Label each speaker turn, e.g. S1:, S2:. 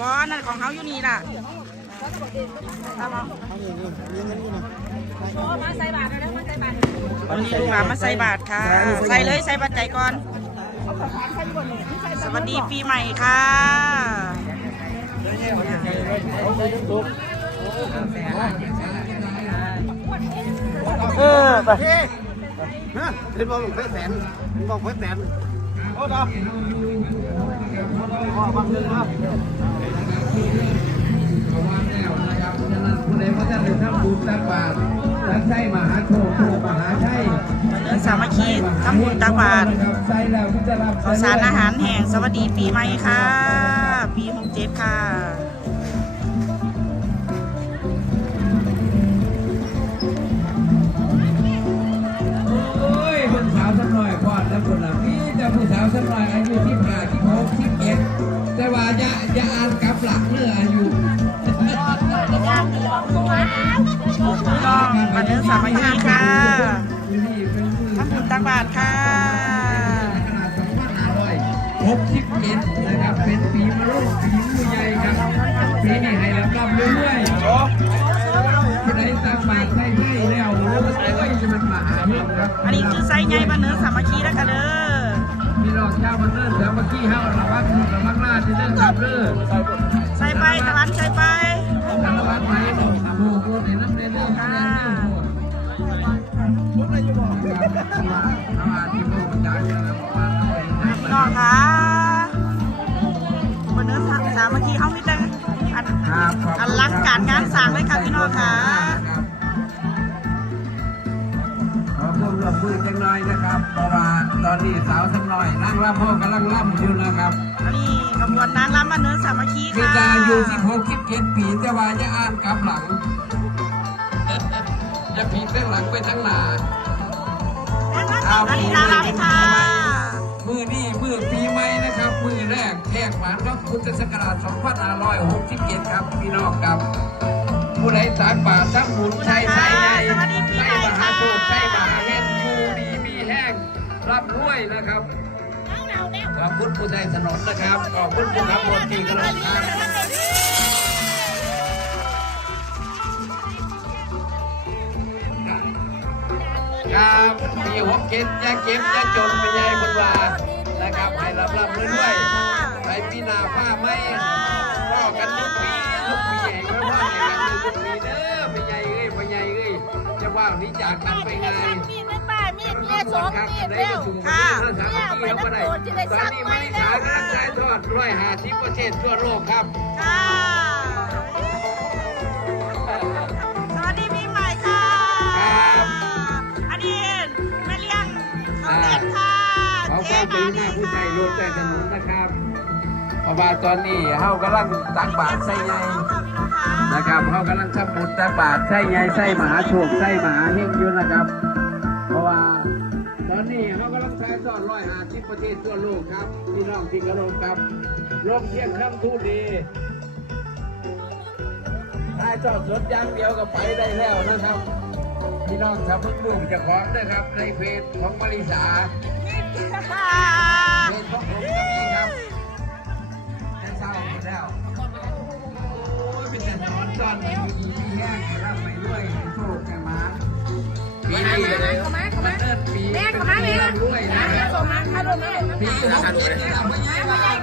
S1: บอนั่นของเขาอยู่นี่ล่ะเอามา
S2: เอาอย่างนี้เลี้ยงเงินอยู่นะ
S3: มาใส่บาทนะมาใส่บาท
S1: วันนี้ลูกหลานมาใส่บาทค่ะ ใส่เลยใส่ปัจจัยก่อน สวัสดีปีใหม่ค่ะเออไป
S2: ฮะเห็นบอกหลวแสนบอกพ่อแสนโอ้ดอกพ่อบังเงินม
S4: บุญตักบาตรตันไส้มหาโชคโชคมหาชัย
S1: สามัคคีทำบุญตักบาตรขอสารอาหารแห่งสวัสดีปีใหม่ค่ะ ปีหงเจ็ดค่ะ มาเดินสามัคคีค่ะ
S4: นี่เป็นมือ
S1: ทำบุญตักบาตรค่ะ
S4: ขนาดสองพันห้าร้อยหกสิบเอ็ดนะครับ เป็นปีมะโรงปีมือใหญ่ครับปีนี้ให้รับรับเรื่อยๆผู้ใดตักบาตรให้ให้แล้วโอ้ยจะมันมหาเรื่องครับ
S1: อันนี้คือไซส์ใหญ่มาเนื้อสามัคคีแล้วกันเด้อ
S4: พี่น้องชาวบ้านเนินแล้วเมื่อกี้เฮาระวังระวังลาดที่เรื่องครับเด้อ
S1: ใส่ไปตะวันใส่ไป
S4: ระวังไปโอ้โหในน้ำเด้อเด้อค่ ครับว่าว่าที่พวกมันจ่ายแล้วว่าเอาไปให้
S1: พี่น้องค่ะมาเนื้อสามัคคีเขามีแต่อัน
S4: ครับขบ
S1: อ
S4: คุณ
S1: ลังการงานสร้างเลยค่ะพี่น้องค่ะ
S4: ขอความร่วมมือจังหน่อยนะครับเพราะว่าตอนนี้สาวสักหน่อยนั่งรับพ่อกำลังล่ำอยู่นะครับ
S1: อันนี้ขบวนนางรำมาเนื้อสามัคคี
S4: คือ
S1: ค่ะ
S4: จะอายุ16 17ปีแต่ว่าจะอ่านกลับหลังจะผิดเรื่องหลังไปทั้งหน้า
S1: อันนี้นางรำค่ะ
S4: มือนี่มือปีใหม่นะครับ มือแรกแขกหวานครับพุทธศักราช2567ครับพี่น้องครับ ผู้ใดสารป่าสักหมุนใช้ใช้ใหญ่ใช้มหาโชคใช้มหาเฮงอยู่ดีมีแห้งรับรวยนะครับขอบคุณผู้ใจสนนนะครับขอบคุณผู้ขับรถที่กำลังทาง ครับปีหกเจ็ดอย่าเก็บยาจนไม่ใหญ่บนว่านะครับให้รับรับเรวยๆไปปีหน้าผ้าไหมพ่อกันทุกปีทุกปีใหญ่ไว้พ่อในกันทุกปีเด้อไม่ใหญ่เอ้ยไม่ใหญ่เอ้ยจะว่างนี้จากกันไปไง
S3: มีดไม่ป้ามีดเมียสองมีเร็ว
S4: ค่ะไปน้ำโดดที่ได้สร้างไว้แล้วตอนนี้มาริสากำลังได้ทอดร้อยห้าสิบเปอร์เซ็นต์ทั่วโลกครับ
S1: ค่ะ ข
S4: อ
S1: เจ๊
S4: ควา
S1: ดี
S4: ณาผู้ใจ
S1: ค่
S4: ร่วมใจถนนนะครับเพราะว่าตอนนี้เฮากำลังตักบาตรใส่ใหญ่นะครับเขากำลังทำบุญตักบาตรใส่ใหญ่ใส่มาโชคใส่มาเฮงอยู่นะครับ เพราะว่าตอนนี้เขากำลังใช้สอนร้อยหาสิบประเทศทั่วโลกครับพี่น้องที่กระโดดครับร่วมเที่ยงค่ำทูดีถ้าจอดรถย่างเดียวก็ไปได้แล้วนะครับ พี่น้องชาวพึ่งลูกจะของนะครับในเพจของมาริสา เดินของผมก็มีครับได้เศร้าหมดแล้ว โอ้ยเป็นแต่นอนจอนอยู่ดีมีแห้งรับไปด้วยโชคแก่มาปีนี้มันเดินปี
S3: แม่กับมา
S4: ปี
S3: แม่
S4: ร่ำรวยนะ
S3: ม่ส่งรถมา
S4: ปีหกเจ็ดนี่แหละพ่อใหญ่ว่า